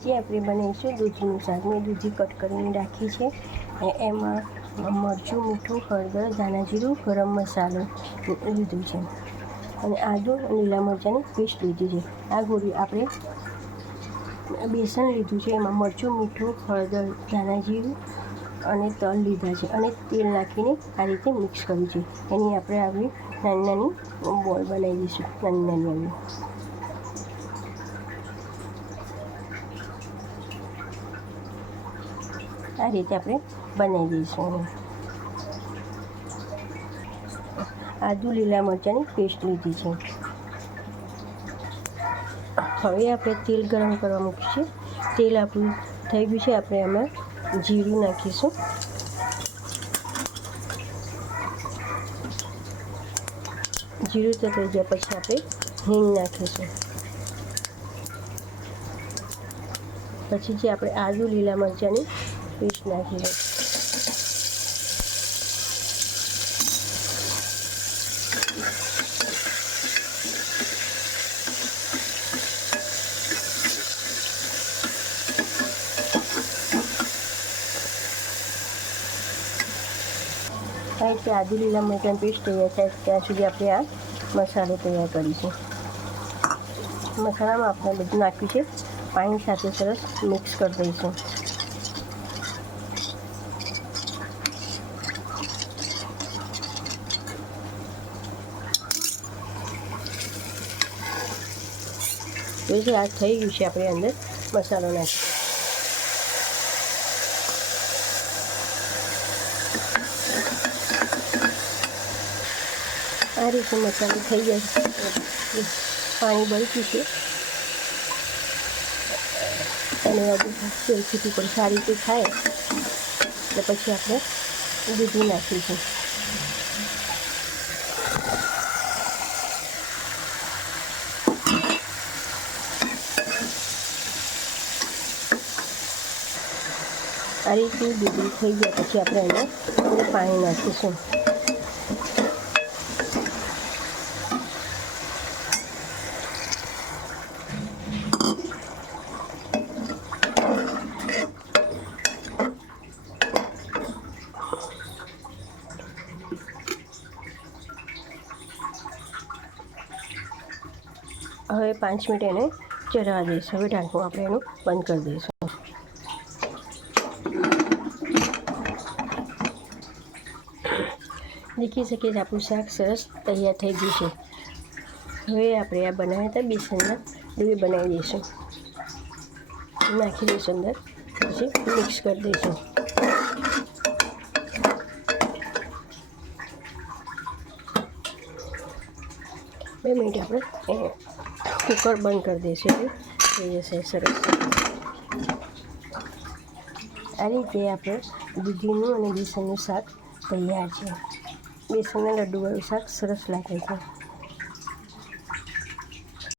આજે આપણે બનાવીશું દૂધીનું શાક. મેં દૂધી કટ કરીને રાખી છે. એમાં મરચું, મીઠું, હળદર, ધાણા જીરું, ગરમ મસાલો લીધું છે અને આદુ લીલા મરચાંની પેસ્ટ લીધી છે. આ ગોળી આપણે બેસન લીધું છે, એમાં મરચું, મીઠું, હળદર, ધાણા જીરું અને તલ લીધા છે અને તેલ નાખીને આ રીતે મિક્સ કર્યું છે. એની આપણે આવી નાની નાની બોલ બનાવી દઈશું, નાની નાની આવી. આ રીતે આપણે બનાવી દઈશું. આદુ લીલા મરચાંની પેસ્ટ લીધી છે. હવે આપણે તેલ ગરમ કરવા મૂકીશું. તેલ આપણું થઈ ગયું છે. આપણે એમાં જીરું નાખીશું. જીરું તતરી ગયા પછી આપણે હિંગ નાખીશું. પછી જે આપણે આદુ લીલા મરચાંની પેસ્ટ નાખીશું. આ રીતે આદુ લીલા મરચાંની પેસ્ટ તૈયાર થાય ત્યાં સુધી આપણે આ મસાલો તૈયાર કરીશું. મસાલામાં આપણે બધું નાખ્યું છે. પાણી સાથે સરસ મિક્સ કરી દઈશું. એટલે આ થઈ ગયું છે. આપણે અંદર મસાલો નાખીશું. આ રીતે મસાલો થઈ જાય છે. પાણી બળતું છે અને તેલ છૂટું પણ સારી રીતે થાય એટલે પછી આપણે દૂધી નાખીશું. આ રીતે દૂધી થઈ ગયા પછી આપણે એને પાણી નાખીશું. હવે 5 મિનિટ એને ચડવા દઈશું. હવે ઢાંકણું આપણે એનું બંધ કરી દઈશું. દેખી શકીએ કે આપણું શાક સરસ તૈયાર થઈ ગયું છે. હવે આપણે આ બનાવ્યા હતા બેસનના ડુબી બનાવી દઈશું. નાખી દઈશું અંદર, પછી મિક્સ કરી દઈશું. બે મિનિટ આપણે કુકર બંધ કરી દઈશું. થઈ જશે સરસ. આ રીતે આપણે દૂધીનું અને બેસનનું શાક તૈયાર છે. બેસનના લડ્ડુવાળું શાક સરસ લાગે છે.